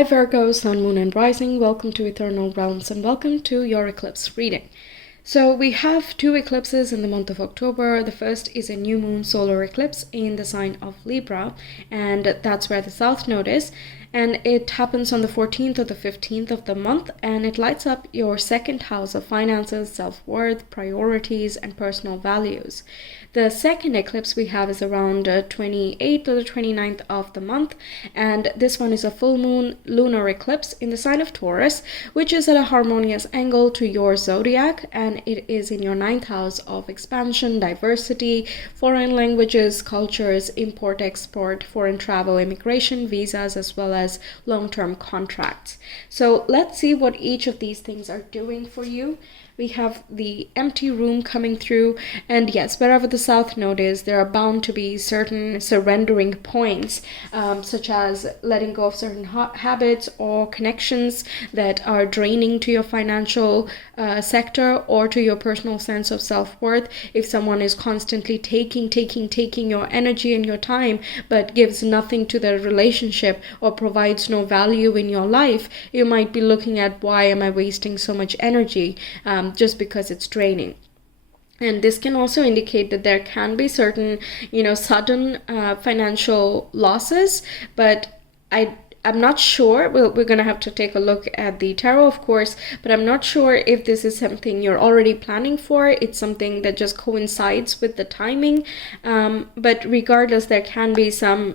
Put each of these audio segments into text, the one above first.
Hi Virgo, Sun, Moon and Rising, welcome to Ethernal Realms and welcome to your eclipse reading. So we have two eclipses in the month of October. The first is a new moon solar eclipse in the sign of Libra, and that's where the south node is. And it happens on the 14th or the 15th of the month, and it lights up your second house of finances, self-worth, priorities, and personal values. The second eclipse we have is around 28th or the 29th of the month, and this one is a full moon lunar eclipse in the sign of Taurus, which is at a harmonious angle to your zodiac, and it is in your ninth house of expansion, diversity, foreign languages, cultures, import-export, foreign travel, immigration, visas, as well as long-term contracts. So let's see what each of these things are doing for you. We have the empty room coming through, and yes, wherever the south node is, there are bound to be certain surrendering points, such as letting go of certain habits or connections that are draining to your financial sector or to your personal sense of self-worth. If someone is constantly taking your energy and your time, but gives nothing to the relationship or provides no value in your life, you might be looking at, why am I wasting so much energy? Just because it's draining. And this can also indicate that there can be certain, sudden financial losses, but I'm not sure. We're going to have to take a look at the tarot, of course, but I'm not sure if this is something you're already planning for. It's something that just coincides with the timing. But regardless, there can be some,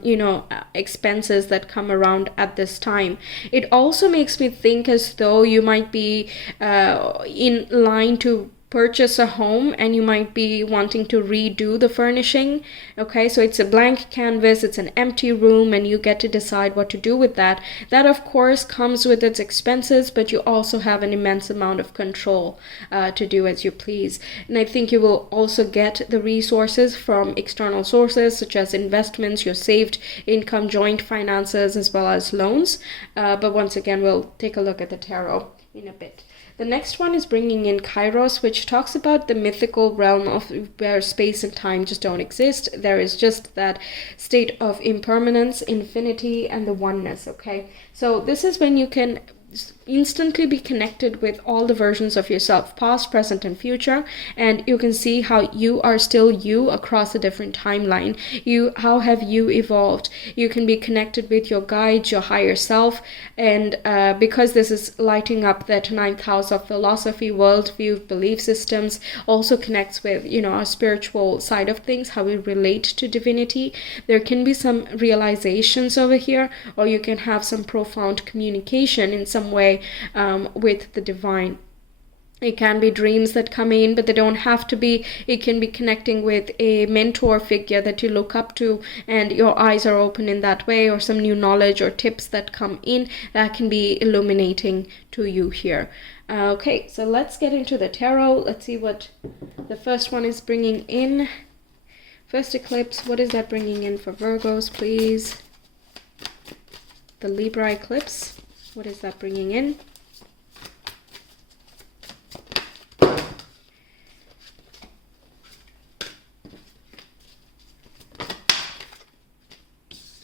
expenses that come around at this time. It also makes me think as though you might be in line to purchase a home, and you might be wanting to redo the furnishing. Okay, so it's a blank canvas, it's an empty room, and you get to decide what to do with that. That of course comes with its expenses, but you also have an immense amount of control to do as you please. And I think you will also get the resources from external sources such as investments, your saved income, joint finances, as well as loans. But once again, we'll take a look at the tarot in a bit. The next one is bringing in Kairos, which talks about the mythical realm of where space and time just don't exist. There is just that state of impermanence, infinity, and the oneness, okay? So this is when you can instantly be connected with all the versions of yourself, past, present, and future, and you can see how you are still you across a different timeline. How have you evolved? You can be connected with your guides, your higher self, and because this is lighting up that ninth house of philosophy, worldview, belief systems, also connects with our spiritual side of things, how we relate to divinity. There can be some realizations over here, or you can have some profound communication in some way with the divine. It can be dreams that come in, but they don't have to be. It can be connecting with a mentor figure that you look up to, and your eyes are open in that way, or some new knowledge or tips that come in that can be illuminating to you here. Okay, so let's get into the tarot. Let's see what the first one is bringing in. First eclipse, what is that bringing in for Virgos, please? The Libra eclipse. What is that bringing in?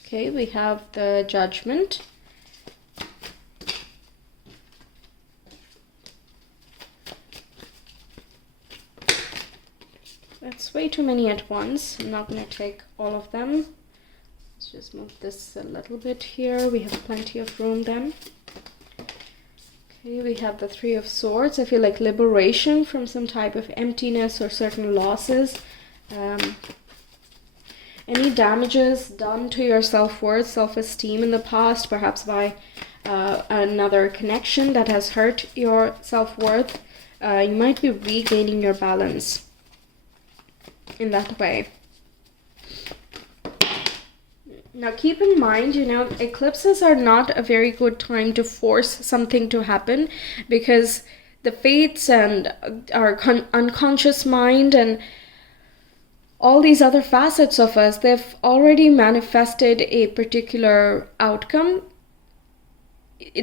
Okay, we have the Judgment. That's way too many at once. I'm not going to take all of them. Let's just move this a little bit here. We have plenty of room then. Okay, we have the Three of Swords. I feel like liberation from some type of emptiness or certain losses. Any damages done to your self-worth, self-esteem in the past, perhaps by another connection that has hurt your self-worth. You might be regaining your balance in that way. Now keep in mind, eclipses are not a very good time to force something to happen, because the fates and our unconscious mind and all these other facets of us, they've already manifested a particular outcome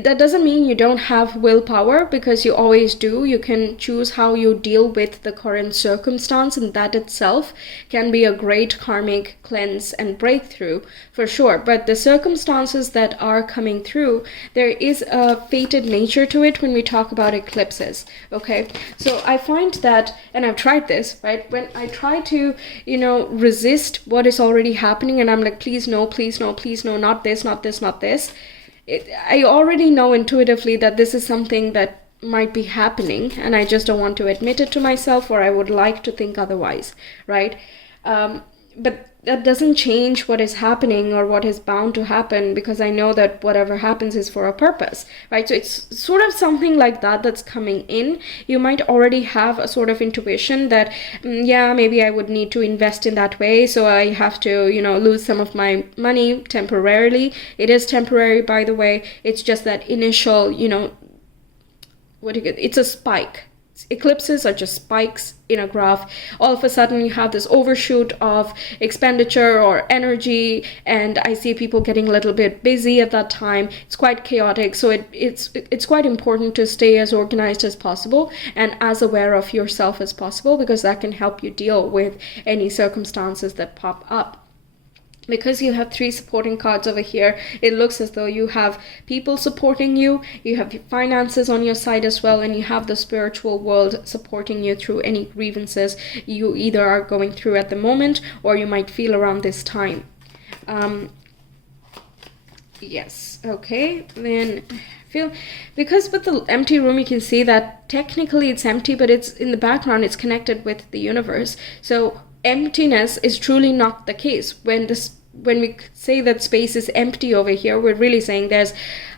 that doesn't mean you don't have willpower, because you always do. You can choose how you deal with the current circumstance, and that itself can be a great karmic cleanse and breakthrough for sure. But the circumstances that are coming through, there is a fated nature to it when we talk about eclipses. Okay, so I find that, and I've tried this, right, when I try to, resist what is already happening, and I'm like, please no, please no, please no, not this, not this, not this. I already know intuitively that this is something that might be happening, and I just don't want to admit it to myself, or I would like to think otherwise, right? But that doesn't change what is happening or what is bound to happen, because I know that whatever happens is for a purpose, right? So it's sort of something like that that's coming in. You might already have a sort of intuition that, yeah, maybe I would need to invest in that way, so I have to, lose some of my money temporarily. It is temporary, by the way. It's just that initial, it's a spike. Eclipses are just spikes in a graph. All of a sudden you have this overshoot of expenditure or energy, and I see people getting a little bit busy at that time. It's quite chaotic, so it's quite important to stay as organized as possible and as aware of yourself as possible, because that can help you deal with any circumstances that pop up. Because you have 3 supporting cards over here, it looks as though you have people supporting you, you have your finances on your side as well, and you have the spiritual world supporting you through any grievances you either are going through at the moment, or you might feel around this time. Yes, okay, then because with the empty room you can see that technically it's empty, but it's in the background, it's connected with the universe. So emptiness is truly not the case. When we say that space is empty over here, we're really saying there's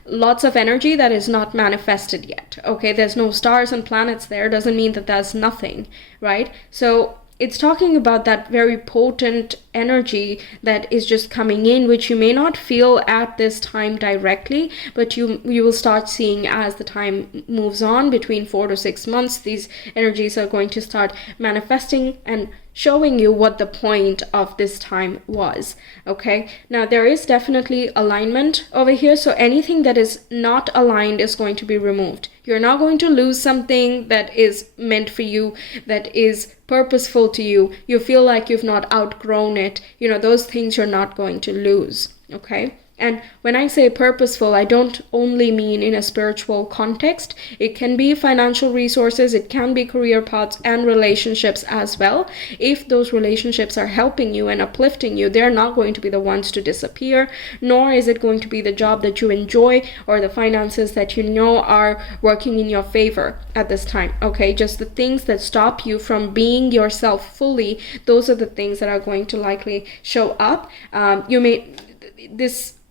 lots of energy that is not manifested yet. Okay, there's no stars and planets there, doesn't mean that there's nothing, right? So it's talking about that very potent energy that is just coming in, which you may not feel at this time directly, but you will start seeing as the time moves on. Between 4 to 6 months, these energies are going to start manifesting and showing you what the point of this time was. Okay, now there is definitely alignment over here, so anything that is not aligned is going to be removed. You're not going to lose something that is meant for you, that is purposeful to you. You feel like you've not outgrown it. Those things you're not going to lose. Okay, and when I say purposeful, I don't only mean in a spiritual context. It can be financial resources, it can be career paths and relationships as well. If those relationships are helping you and uplifting you, they're not going to be the ones to disappear, nor is it going to be the job that you enjoy or the finances that are working in your favor at this time. Okay, just the things that stop you from being yourself fully, those are the things that are going to likely show up.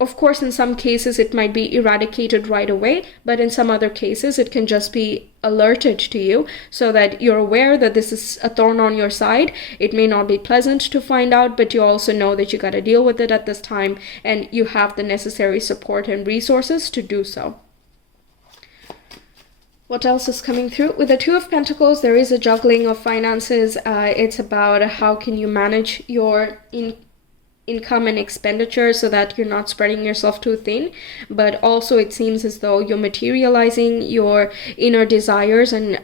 Of course, in some cases it might be eradicated right away, but in some other cases it can just be alerted to you so that you're aware that this is a thorn on your side. It may not be pleasant to find out, but you also know that you got to deal with it at this time, and you have the necessary support and resources to do so. What else is coming through? With the Two of Pentacles, there is a juggling of finances. It's about how can you manage your income and expenditure so that you're not spreading yourself too thin, but also it seems as though you're materializing your inner desires and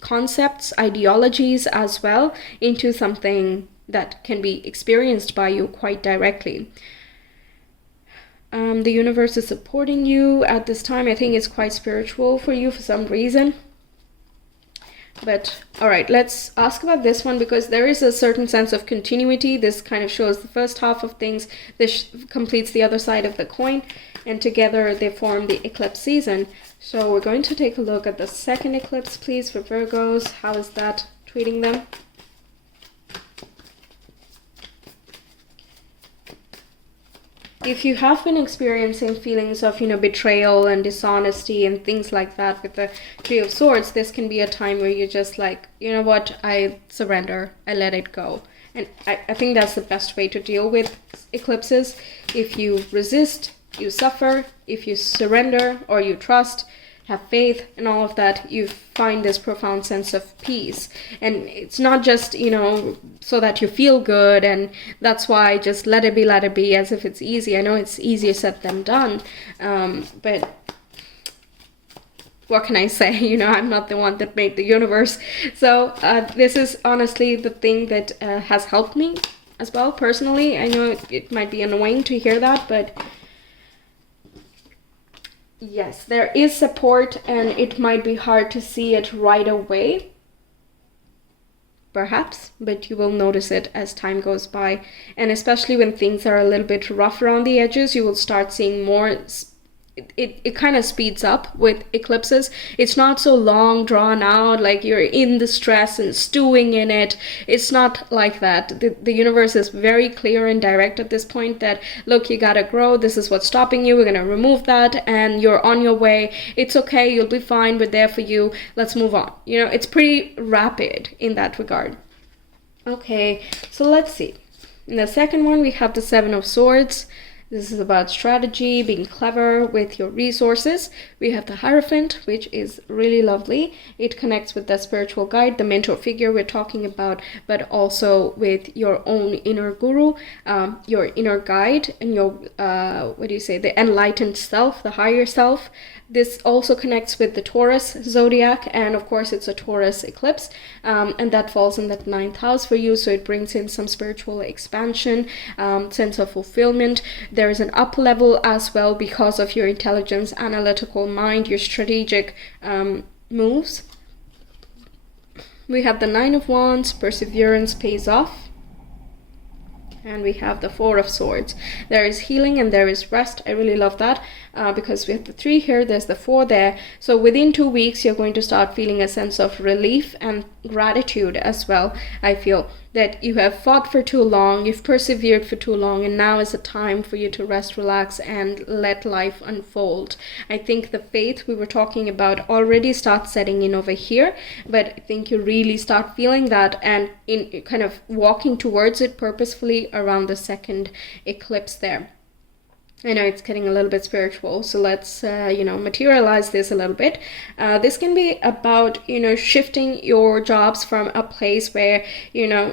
concepts, ideologies as well into something that can be experienced by you quite directly. The universe is supporting you at this time. I think it's quite spiritual for you for some reason. But all right, let's ask about this one, because there is a certain sense of continuity. This kind of shows the first half of things. This completes the other side of the coin, and together they form the eclipse season. So we're going to take a look at the second eclipse, please, for Virgos. How is that treating them? If you have been experiencing feelings of, betrayal and dishonesty and things like that with the Three of Swords, this can be a time where you're just like, you know what, I surrender, I let it go. And I think that's the best way to deal with eclipses. If you resist, you suffer. If you surrender or you trust, have faith and all of that, you find this profound sense of peace. And it's not just, so that you feel good, and that's why just let it be, as if it's easy. I know it's easier said than done, but what can I say? You know, I'm not the one that made the universe. So this is honestly the thing that has helped me as well personally. I know it might be annoying to hear that, but yes, there is support, and it might be hard to see it right away, perhaps, but you will notice it as time goes by. And especially when things are a little bit rough around the edges, you will start seeing more. It kind of speeds up with eclipses. It's not so long drawn out, like you're in the stress and stewing in it. It's not like that. The universe is very clear and direct at this point that, look, you gotta grow. This is what's stopping you. We're gonna remove that, and you're on your way. It's okay. You'll be fine. We're there for you. Let's move on. You know, it's pretty rapid in that regard. Okay, so let's see. In the second one, we have the Seven of Swords. This is about strategy, being clever with your resources. We have the Hierophant, which is really lovely. It connects with the spiritual guide, the mentor figure we're talking about, but also with your own inner guru, your inner guide, and your, the enlightened self, the higher self. This also connects with the Taurus zodiac, and of course it's a Taurus eclipse, and that falls in that 9th house for you, so it brings in some spiritual expansion, sense of fulfillment. There is an up level as well because of your intelligence, analytical mind, your strategic moves. We have the Nine of Wands, perseverance pays off. And we have the Four of Swords. There is healing and there is rest. I really love that because we have the 3 here, there's the 4 there. So within 2 weeks, you're going to start feeling a sense of relief and gratitude as well. I feel that you have fought for too long, you've persevered for too long, and now is a time for you to rest, relax, and let life unfold. I think the faith we were talking about already starts setting in over here, but I think you really start feeling that and in kind of walking towards it purposefully around the second eclipse there. I know it's getting a little bit spiritual, so let's, materialize this a little bit. This can be about, shifting your jobs from a place where,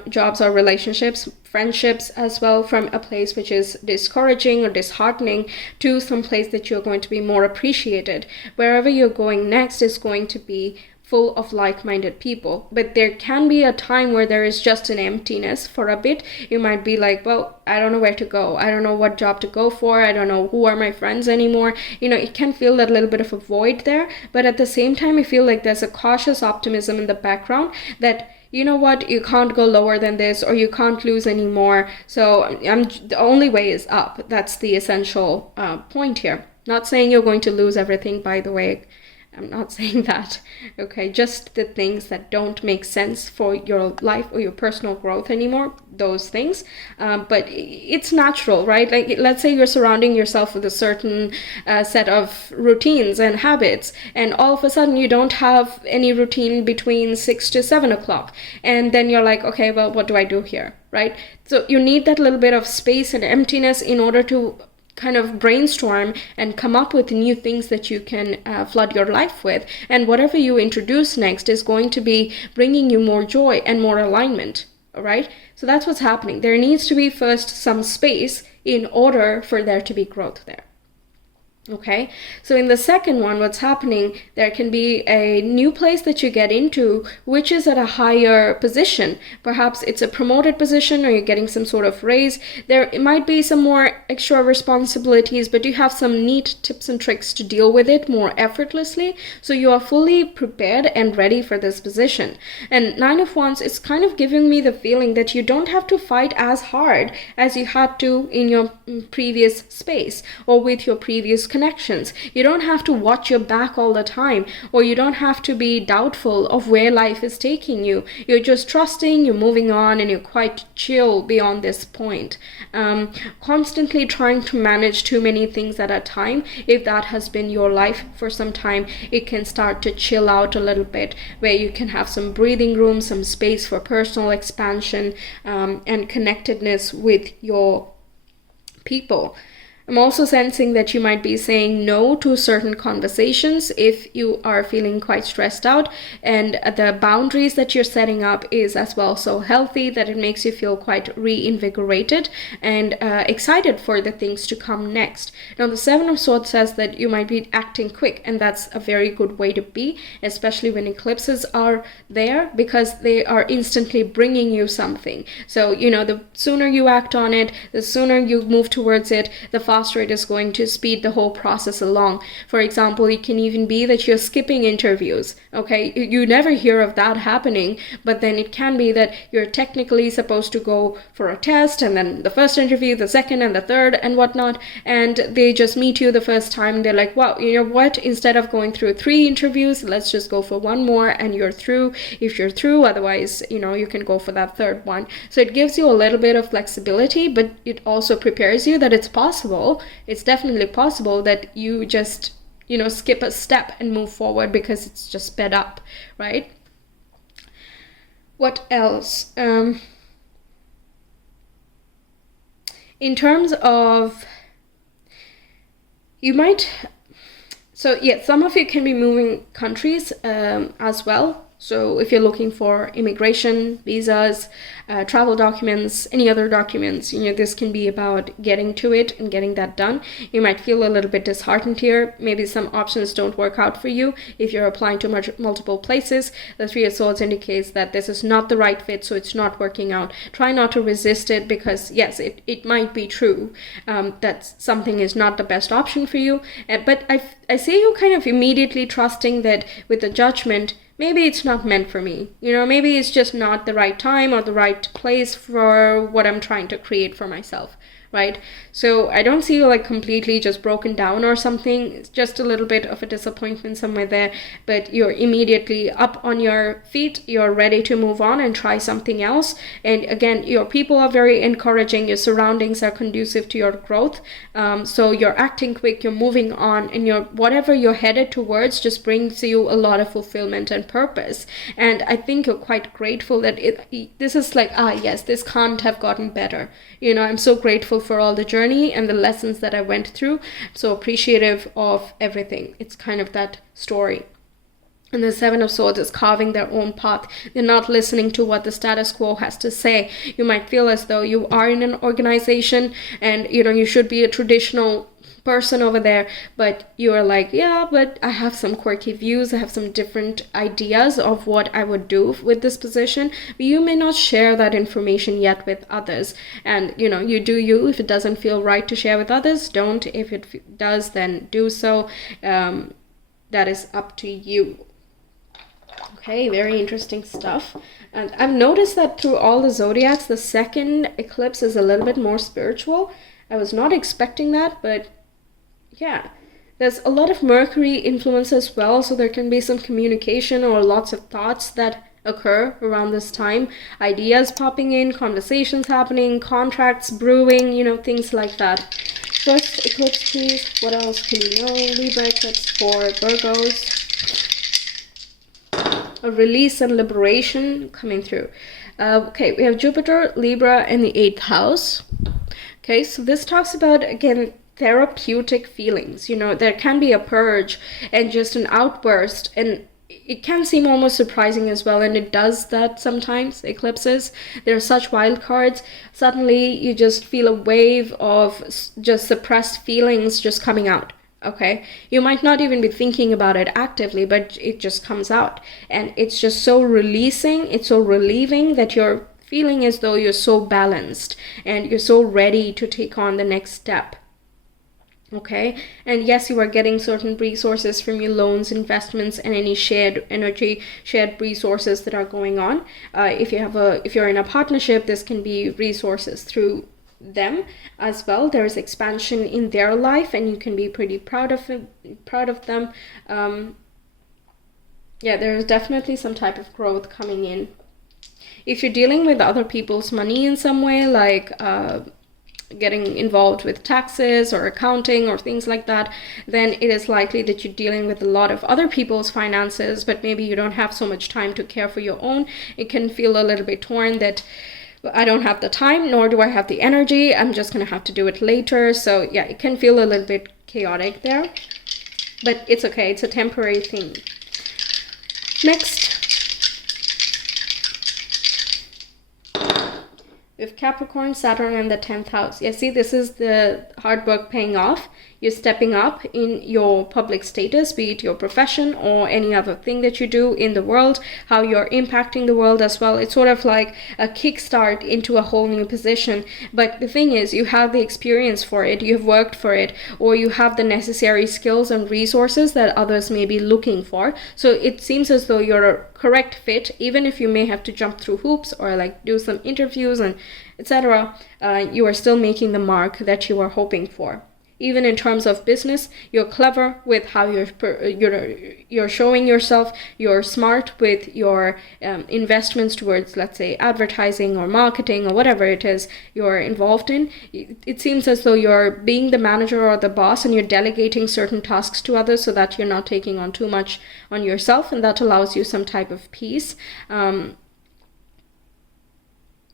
jobs or relationships, friendships as well, from a place which is discouraging or disheartening to some place that you're going to be more appreciated. Wherever you're going next is going to be full of like-minded people, but there can be a time where there is just an emptiness for a bit. You might be like, well, I don't know where to go, I don't know what job to go for, I don't know who are my friends anymore. It can feel that little bit of a void there, but at the same time I feel like there's a cautious optimism in the background that, you know what, you can't go lower than this, or you can't lose anymore, so the only way is up. That's the essential point here. Not saying you're going to lose everything, by the way. I'm not saying that, okay? Just the things that don't make sense for your life or your personal growth anymore, those things. But it's natural, right? Like, let's say you're surrounding yourself with a certain set of routines and habits, and all of a sudden you don't have any routine between 6 to 7 o'clock. And then you're like, okay, well, what do I do here, right? So you need that little bit of space and emptiness in order to kind of brainstorm and come up with new things that you can flood your life with. And whatever you introduce next is going to be bringing you more joy and more alignment, all right? So that's what's happening. There needs to be first some space in order for there to be growth there. Okay, so in the second one, what's happening, there can be a new place that you get into, which is at a higher position. Perhaps it's a promoted position, or you're getting some sort of raise. There might be some more extra responsibilities, but you have some neat tips and tricks to deal with it more effortlessly. So you are fully prepared and ready for this position. And Nine of Wands is kind of giving me the feeling that you don't have to fight as hard as you had to in your previous space or with your previous connections. You don't have to watch your back all the time, or you don't have to be doubtful of where life is taking you. You're just trusting, you're moving on, and you're quite chill beyond this point. Constantly trying to manage too many things at a time, if that has been your life for some time, it can start to chill out a little bit, where you can have some breathing room, some space for personal expansion, and connectedness with your people. I'm also sensing that you might be saying no to certain conversations if you are feeling quite stressed out, and the boundaries that you're setting up is as well so healthy that it makes you feel quite reinvigorated and excited for the things to come next. Now, the Seven of Swords says that you might be acting quick, and that's a very good way to be, especially when eclipses are there, because they are instantly bringing you something. So, you know, the sooner you act on it, the sooner you move towards it, the faster it is going to speed the whole process along. For example, it can even be that you're skipping interviews. Okay, you never hear of that happening, but then it can be that you're technically supposed to go for a test, and then the first interview, the second and the third and whatnot, and they just meet you the first time. They're like, wow, you know what, instead of going through 3 interviews, let's just go for 1 more and you're through, if you're through. Otherwise, you know, you can go for that 3rd one. So it gives you a little bit of flexibility, but it also prepares you that it's possible, it's definitely possible that you just, you know, skip a step and move forward because it's just sped up, right? What else? In terms of, you might, so yeah, some of you can be moving countries as well. So if you're looking for immigration, visas, travel documents, any other documents, you know, this can be about getting to it and getting that done. You might feel a little bit disheartened here. Maybe some options don't work out for you. If you're applying to multiple places, the Three of Swords indicates that this is not the right fit, so it's not working out. Try not to resist it, because yes, it might be true that something is not the best option for you. But I see you kind of immediately trusting that with the Judgment, maybe it's not meant for me. You know, maybe it's just not the right time or the right place for what I'm trying to create for myself, right? So I don't see you like completely just broken down or something. It's just a little bit of a disappointment somewhere there, but you're immediately up on your feet. You're ready to move on and try something else. And again, your people are very encouraging. Your surroundings are conducive to your growth. So you're acting quick, you're moving on, and whatever you're headed towards just brings you a lot of fulfillment and purpose. And I think you're quite grateful that this is like, yes, this can't have gotten better. You know, I'm so grateful for all the journey and the lessons that I went through. I'm so appreciative of everything. It's kind of that story. And the Seven of Swords is carving their own path. They're not listening to what the status quo has to say. You might feel as though you are in an organization and, you know, you should be a traditional person over there, but you are like, yeah, but I have some quirky views, I have some different ideas of what I would do with this position, but you may not share that information yet with others. And, you know, you do you. If it doesn't feel right to share with others, don't. If it does, then do so. That is up to you. Okay, very interesting stuff. And I've noticed that through all the zodiacs, the second eclipse is a little bit more spiritual. I was not expecting that, but yeah, there's a lot of Mercury influence as well, so there can be some communication or lots of thoughts that occur around this time. Ideas popping in, conversations happening, contracts brewing, you know, things like that. First eclipse, please. What else can you know? Libra eclipse for Virgos. A release and liberation coming through. Okay, we have Jupiter, Libra, and the 8th house. Okay, so this talks about, again, therapeutic feelings. You know, there can be a purge and just an outburst, and it can seem almost surprising as well, and it does that sometimes. Eclipses, they're such wild cards. Suddenly you just feel a wave of just suppressed feelings just coming out. Okay, you might not even be thinking about it actively, but it just comes out, and it's just so releasing, it's so relieving that you're feeling as though you're so balanced and you're so ready to take on the next step. Okay, and yes, you are getting certain resources from your loans, investments, and any shared energy, shared resources that are going on. If you're in a partnership, this can be resources through them as well. There is expansion in their life, and you can be pretty proud of them. Yeah, there is definitely some type of growth coming in. If you're dealing with other people's money in some way, like getting involved with taxes or accounting or things like that, then it is likely that you're dealing with a lot of other people's finances, but maybe you don't have so much time to care for your own. It can feel a little bit torn that, I don't have the time, nor do I have the energy. I'm just going to have to do it later. So yeah, it can feel a little bit chaotic there, but it's okay. It's a temporary thing. Next, with Capricorn, Saturn, and the 10th house. Yeah, see, this is the hard work paying off. You're stepping up in your public status, be it your profession or any other thing that you do in the world, how you're impacting the world as well. It's sort of like a kickstart into a whole new position. But the thing is, you have the experience for it, you've worked for it, or you have the necessary skills and resources that others may be looking for. So it seems as though you're a correct fit, even if you may have to jump through hoops or like do some interviews and etc. You are still making the mark that you are hoping for. Even in terms of business, you're clever with how you're showing yourself. You're smart with your investments towards, let's say, advertising or marketing or whatever it is you're involved in. It seems as though you're being the manager or the boss, and you're delegating certain tasks to others so that you're not taking on too much on yourself, and that allows you some type of peace.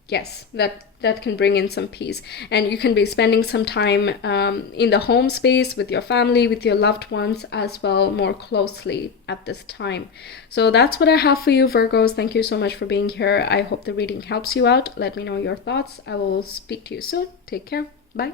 Yes, that can bring in some peace, and you can be spending some time in the home space with your family, with your loved ones as well, more closely at this time. So that's what I have for you, Virgos. Thank you so much for being here. I hope the reading helps you out. Let me know your thoughts. I will speak to you soon. Take care. Bye.